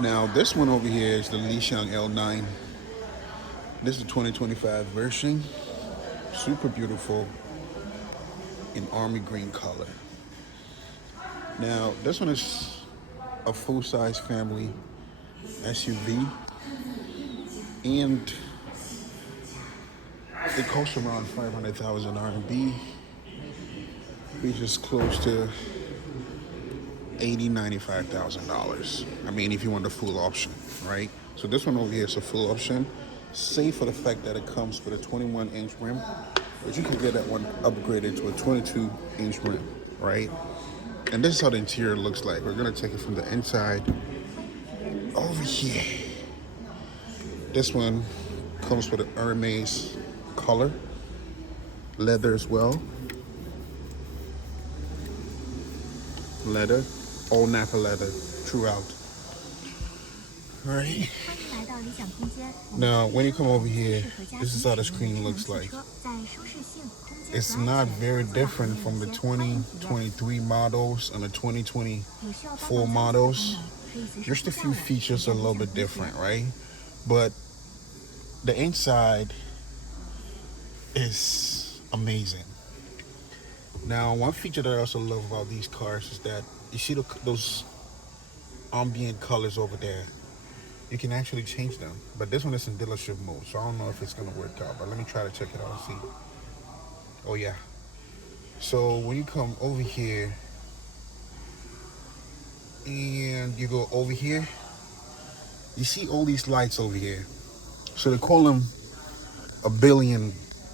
Now this one over here is the Lixiang L9. This is the 2025 version. Super beautiful in army green color. Now this one is a full-size family SUV, and it costs around 500,000 RMB, which is close to 95,000 dollars. I mean, if you want the full option, right? So this one over here is a full option, save for the fact that it comes with a 21-inch rim, but you can get that one upgraded to a 22-inch rim, right? And this is how the interior looks like. We're gonna take it from the inside over here. This one comes with an Hermes color, leather as well, leather, all Napa leather throughout. All right. Now, when you come over here, this is how the screen looks like. It's not very different from the 2023 models and the 2024 models. Just a few features are a little bit different, right? But the inside is amazing. Now, one feature that I also love about these cars is that you see those ambient colors over there. You can actually change them, but this one is in dealership mode, so I don't know if it's gonna work out, but let me try to check it out and see. Oh yeah. So when you come over here and you go over here, you see all these lights over here. So they call them a billion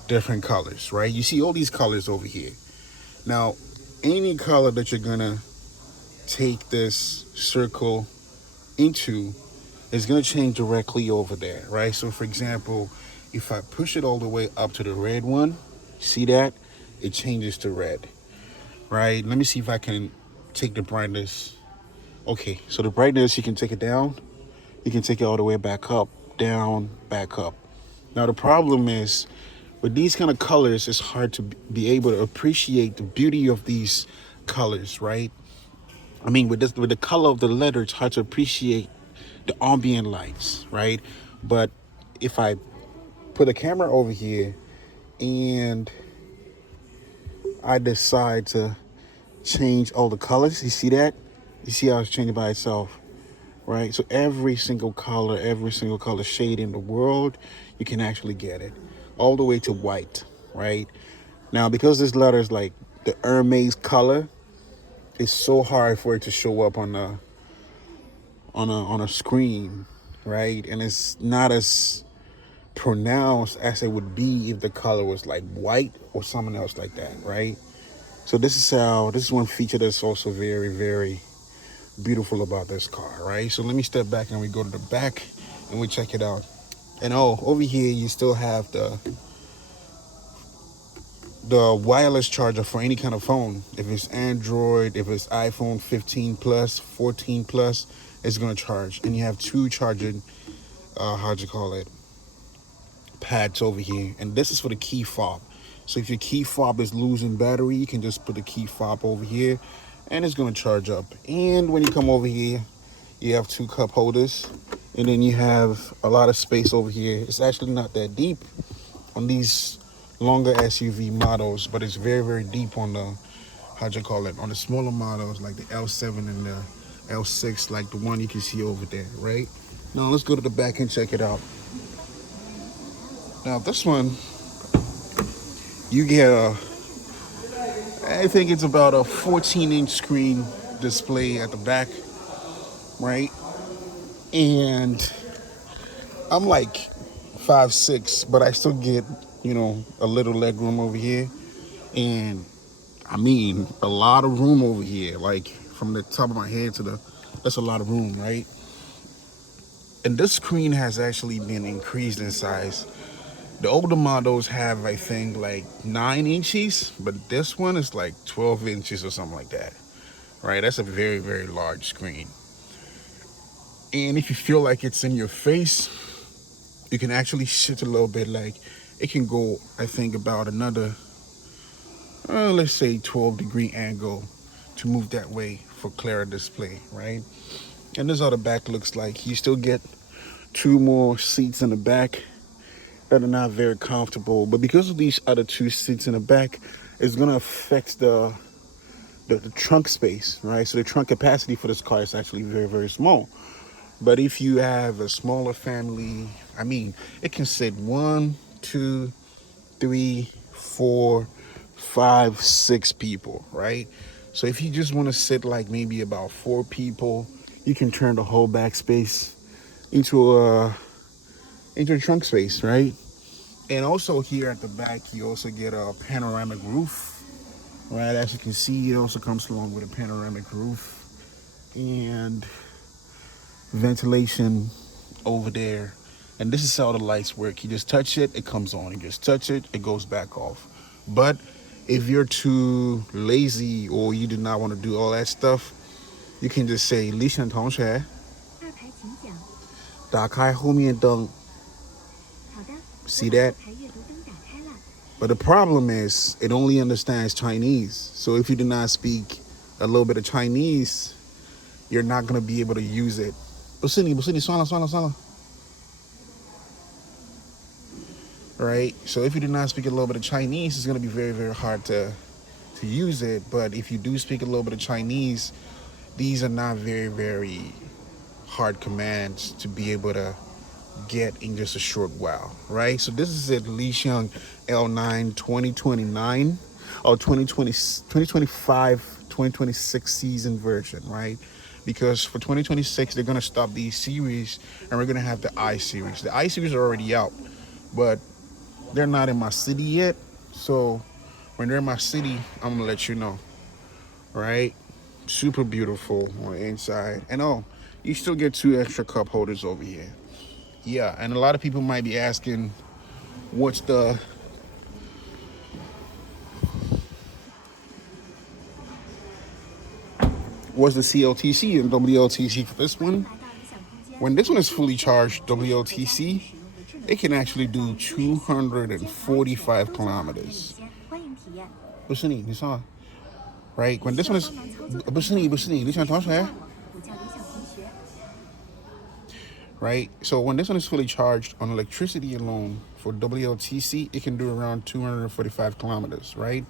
different colors, right? You see all these colors over here. Now, any color that you're gonna take this circle into is gonna change directly over there, right? So for example, if I push it all the way up to the red one, see that? It changes to red, right? Let me see if I can take the brightness. Okay, so the brightness, you can take it down. You can take it all the way back up, down, back up. Now the problem is, with these kind of colors, it's hard to be able to appreciate the beauty of these colors, right? I mean, with the color of the letter, it's hard to appreciate the ambient lights, right? But if I put a camera over here and I decide to change all the colors, you see that? You see how it's changing by itself, right? So every single color shade in the world, you can actually get it all the way to white, right? Now, because this letter is like the Hermes color, it's so hard for it to show up on a screen, right? And it's not as pronounced as it would be if the color was like white or something else like that, right? So this is one feature that's also very, very beautiful about this car, right? So let me step back and we go to the back and we check it out. And oh, over here you still have the wireless charger for any kind of phone. If it's Android, if it's iPhone 15 plus, 14 plus, it's gonna charge. And you have two charging, how'd you call it, pads over here. And this is for the key fob. So if your key fob is losing battery, you can just put the key fob over here and it's gonna charge up. And when you come over here, you have two cup holders, and then you have a lot of space over here. It's actually not that deep on these longer SUV models, but it's very, very deep on the, how'd you call it, on the smaller models like the L7 and the L6, like the one you can see over there, right? Now let's go to the back and check it out. Now this one, you get I think it's about a 14-inch screen display at the back, right? And I'm like 5'6", but I still get, a little leg room over here. And I mean, a lot of room over here, like from the top of my head that's a lot of room, right? And this screen has actually been increased in size. The older models have, I think, like 9 inches, but this one is like 12 inches or something like that, right? That's a very, very large screen. And if you feel like it's in your face, you can actually sit a little bit, like it can go, I think, about another, let's say 12-degree angle to move that way for clearer display, right? And this is how the back looks like. You still get two more seats in the back that are not very comfortable. But because of these other two seats in the back, it's gonna affect the trunk space, right? So the trunk capacity for this car is actually very, very small. But if you have a smaller family, I mean, it can sit one, two, three, four, five, six people, right? So if you just want to sit like maybe about four people, you can turn the whole back space into a trunk space, right? And also here at the back, you also get a panoramic roof, right? As you can see, it also comes along with a panoramic roof and ventilation over there. And this is how the lights work. You just touch it, it comes on. You just touch it, it goes back off. But if you're too lazy or you do not want to do all that stuff, you can just say 理想同学打开后面灯. See that? But the problem is it only understands Chinese. So if you do not speak a little bit of Chinese, you're not going to be able to use it. 不是你，算了. Right? So if you do not speak a little bit of Chinese, it's going to be very, very hard to use it. But if you do speak a little bit of Chinese, these are not very, very hard commands to be able to get in just a short while, right? So this is a Lixiang L9 2029 or 2025, 2026 season version, right? Because for 2026, they're going to stop these series and we're going to have the I series. The I series are already out, but they're not in my city yet. So when they're in my city, I'm going to let you know, right? Super beautiful on the inside. And oh, you still get two extra cup holders over here. Yeah, and a lot of people might be asking, what's the CLTC and WLTC for this one? When this one is fully charged, WLTC, it can actually do 245 kilometers. 不是你saw, right? When this one is, 不是你理想同学 right? So when this one is fully charged on electricity alone for WLTC, it can do around 245 kilometers, right?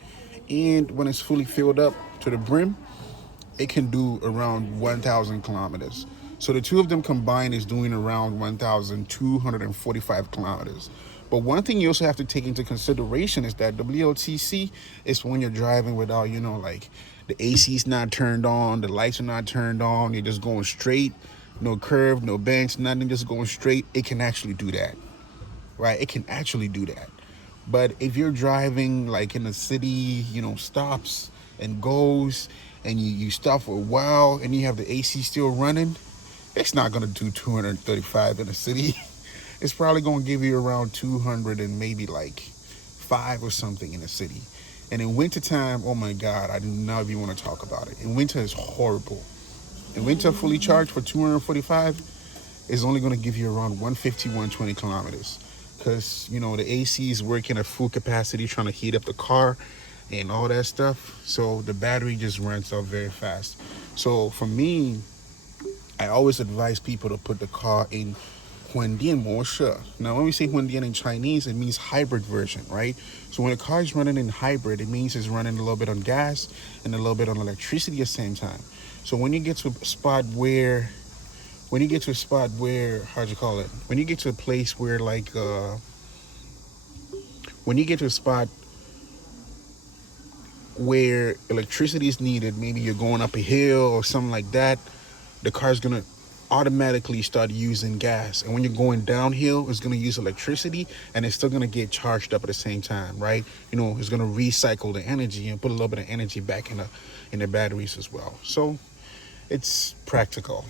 And when it's fully filled up to the brim, it can do around 1,000 kilometers. So the two of them combined is doing around 1,245 kilometers. But one thing you also have to take into consideration is that WLTC is when you're driving without, like the AC's not turned on, the lights are not turned on, you're just going straight, no curve, no banks, nothing, just going straight. It can actually do that, right? It can actually do that. But if you're driving like in the city, stops and goes, and you stop for a while and you have the AC still running, it's not going to do 235 in the city. It's probably going to give you around 200 and maybe like 5 or something in the city. And in wintertime, oh my God, I do not even want to talk about it. In winter, it's horrible. In winter, fully charged for 245 is only going to give you around 150, 120 kilometers. Because, the AC is working at full capacity trying to heat up the car and all that stuff. So the battery just runs out very fast. So for me, I always advise people to put the car in 混电模式. Now, when we say 混电in Chinese, it means hybrid version, right? So when a car is running in hybrid, it means it's running a little bit on gas and a little bit on electricity at the same time. So when you get to a spot where, how'd you call it? When you get to a place where when you get to a spot where electricity is needed, maybe you're going up a hill or something like that, the car's gonna automatically start using gas. And when you're going downhill, it's gonna use electricity and it's still gonna get charged up at the same time, right? It's gonna recycle the energy and put a little bit of energy back in the batteries as well. So it's practical.